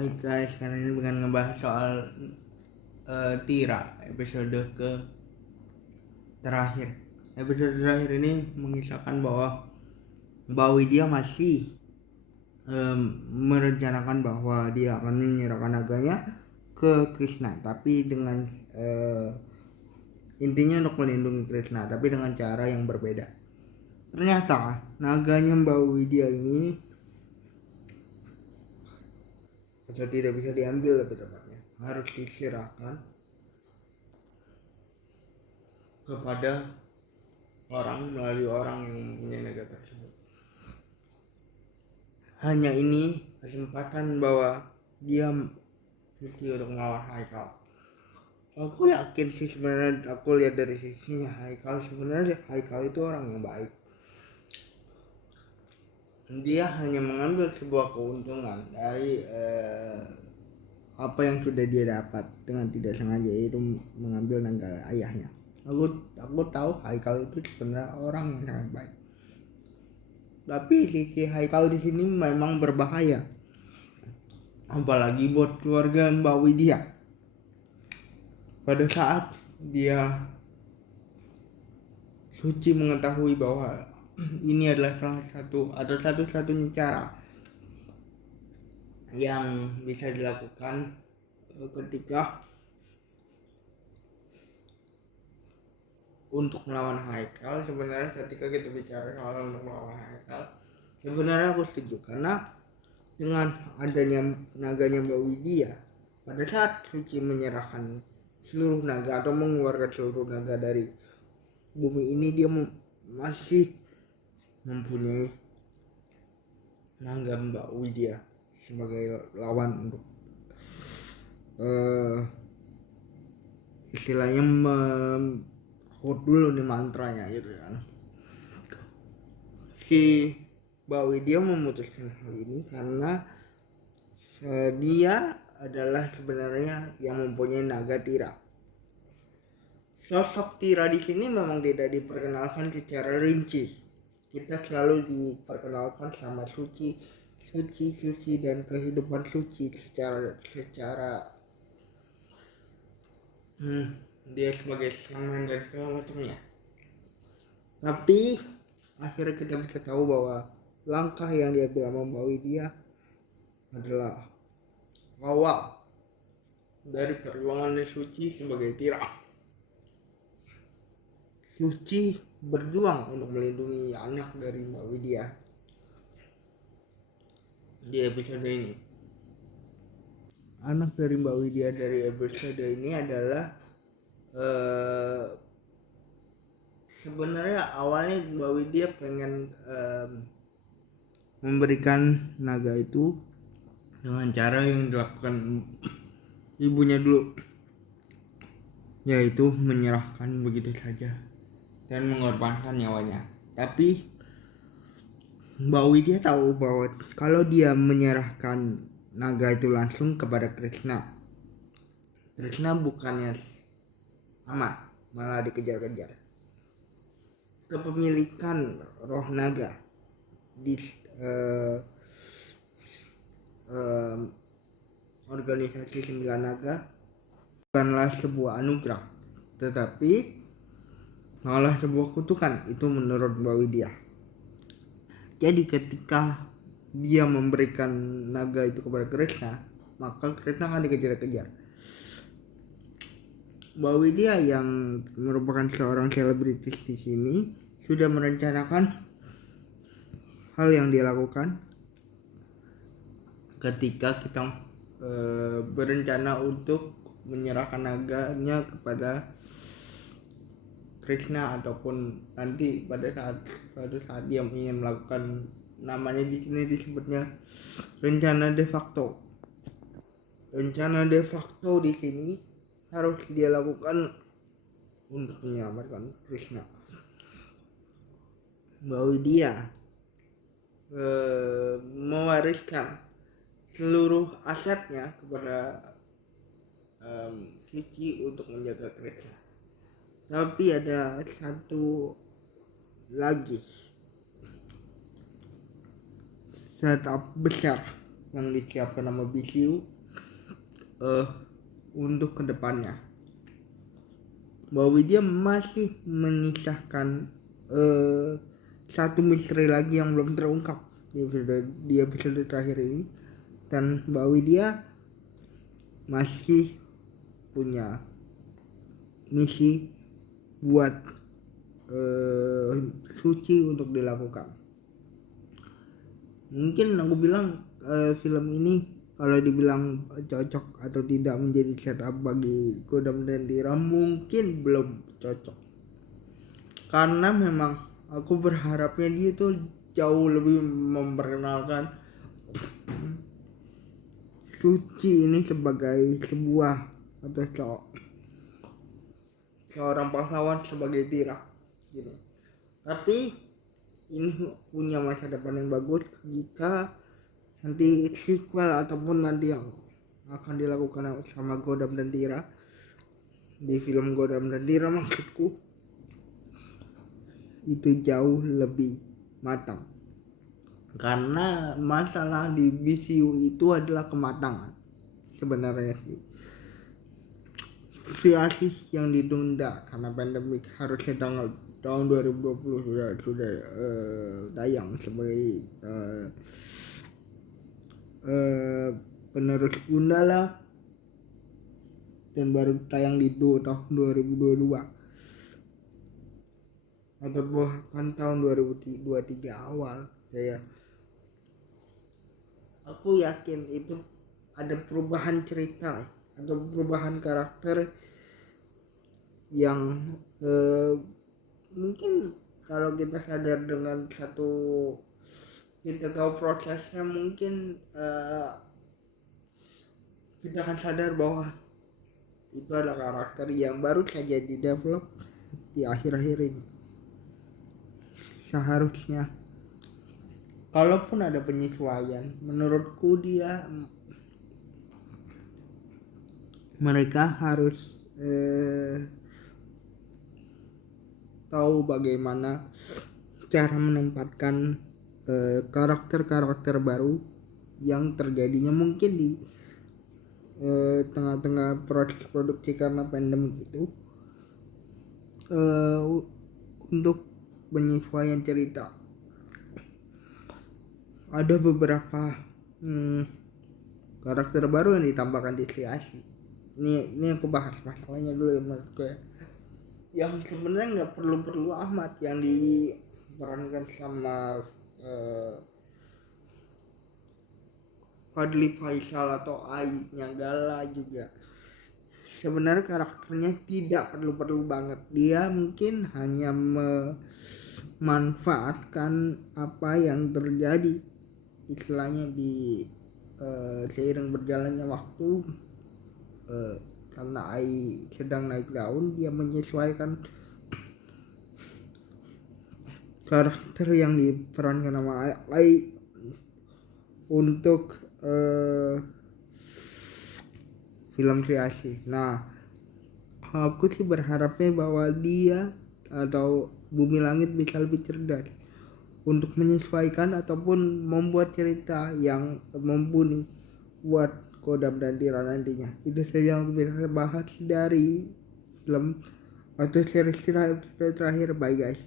Hai guys, sekarang ini bukan ngebahas soal Tira episode terakhir. Episode terakhir ini mengisahkan bahwa Mbak Widya masih merencanakan bahwa dia akan menyerahkan naganya ke Krishna, tapi dengan intinya untuk melindungi Krishna, tapi dengan cara yang berbeda. Ternyata naganya Mbak Widya ini atau tidak bisa diambil, lebih tepatnya harus diserahkan kepada orang melalui orang yang mempunyai naga tersebut. Hanya ini kesempatan bahwa dia mesti untuk melawan Haikal. Aku yakin sih sebenarnya, aku lihat dari sisinya Haikal, sebenarnya Haikal itu orang yang baik. Dia hanya mengambil sebuah keuntungan dari apa yang sudah dia dapat dengan tidak sengaja, yaitu mengambil naga ayahnya. Aku tahu Haikal itu sebenarnya orang yang sangat baik. Tapi sisi Haikal di sini memang berbahaya, apalagi buat keluarga Mbak Widya. Pada saat dia Suci mengetahui bahwa ini adalah satu-satunya cara yang bisa dilakukan ketika untuk melawan Haikal. Sebenarnya ketika kita bicara soal untuk melawan Haikal, sebenarnya aku setuju, karena dengan adanya naganya Mbak Widya, pada saat Suci menyerahkan seluruh naga atau mengeluarkan seluruh naga dari bumi ini, dia masih mempunyai naga Mbak Widya sebagai lawan untuk istilahnya dulu nih mantranya gitu kan. Si Mbak Widya memutuskan hal ini karena dia adalah sebenarnya yang mempunyai naga Tira. Sosok Tira di sini memang tidak diperkenalkan secara rinci. Kita selalu diperkenalkan sama Suci dan kehidupan Suci secara dia sebagai sangman dan segala macamnya. Tapi akhirnya kita bisa tahu bahwa langkah yang diambil sama Mbak Widya adalah awal dari perjuangan Suci sebagai Tira. Suci berjuang untuk melindungi anak dari Mbak Widya di episode ini. Anak dari Mbak Widya dari episode ini adalah sebenarnya awalnya Mbak Widya pengen memberikan naga itu dengan cara yang dilakukan ibunya dulu, yaitu menyerahkan begitu saja dan mengorbankan nyawanya. Tapi Mbak Widya tahu bahwa kalau dia menyerahkan naga itu langsung kepada Krishna bukannya aman, malah dikejar-kejar. Kepemilikan roh naga di organisasi 9 naga bukanlah sebuah anugerah, tetapi malah sebuah kutukan. Itu menurut Mbak Widya. Jadi ketika dia memberikan naga itu kepada Krishna, maka Krishna akan dikejar-kejar. Mbak Widya yang merupakan seorang selebritis di sini sudah merencanakan hal yang dia lakukan ketika kita berencana untuk menyerahkan naganya kepada Krishna, ataupun nanti pada suatu saat dia ingin melakukan, namanya di sini disebutnya rencana de facto. Rencana de facto di sini harus dia lakukan untuk menyelamatkan Krishna. Mbak Widya mewariskan seluruh asetnya kepada Suci untuk menjaga Krishna. Tapi ada satu lagi setup besar yang disiapkan sama BCU untuk kedepannya. Bahwa dia masih menyisakan satu misteri lagi yang belum terungkap di episode terakhir ini, dan bahwa dia masih punya misi buat suci untuk dilakukan. Mungkin aku bilang film ini kalau dibilang cocok atau tidak menjadi setup bagi Godam dan Tira, mungkin belum cocok, karena memang aku berharapnya dia tuh jauh lebih memperkenalkan suci ini sebagai sebuah atau seorang pahlawan sebagai Tira gitu. Tapi ini punya masa depan yang bagus jika nanti sequel ataupun nanti yang akan dilakukan sama Godam dan Tira di film Godam dan Tira, maksudku itu jauh lebih matang, karena masalah di BCU itu adalah kematangan sebenarnya sih. Kreasi yang ditunda karena pandemik harusnya tahun 2020 sudah tayang sebagai penerus Gundala, dan baru tayang di tahun 2022 atau bahkan tahun 2023 awal ya. Aku yakin itu ada perubahan cerita atau perubahan karakter yang mungkin kalau kita sadar dengan kita tahu prosesnya, mungkin kita akan sadar bahwa itu adalah karakter yang baru saja di develop di akhir-akhir ini. Seharusnya kalaupun ada penyesuaian, menurutku mereka harus tahu bagaimana cara menempatkan karakter-karakter baru yang terjadinya mungkin di tengah-tengah proses produksi karena pandemi itu, untuk penyesuaian cerita. Ada beberapa karakter baru yang ditambahkan di Triasi. Ini aku bahas masalahnya dulu ya, menurutku ya, yang sebenarnya nggak perlu amat, yang diperankan sama Fadly Faisal atau Ai Nyagala juga. Sebenarnya karakternya tidak perlu banget, dia mungkin hanya memanfaatkan apa yang terjadi istilahnya di seiring berjalannya waktu, karena Ai sedang naik daun, dia menyesuaikan karakter yang diperankan sama Ai untuk film kreasi. Nah, aku sih berharapnya bahwa dia atau Bumi Langit bisa lebih cerdas untuk menyesuaikan ataupun membuat cerita yang mumpuni buat Godam dan Tira nantinya. Itu saja yang bisa bahas dari film atau series terakhir. Bye guys.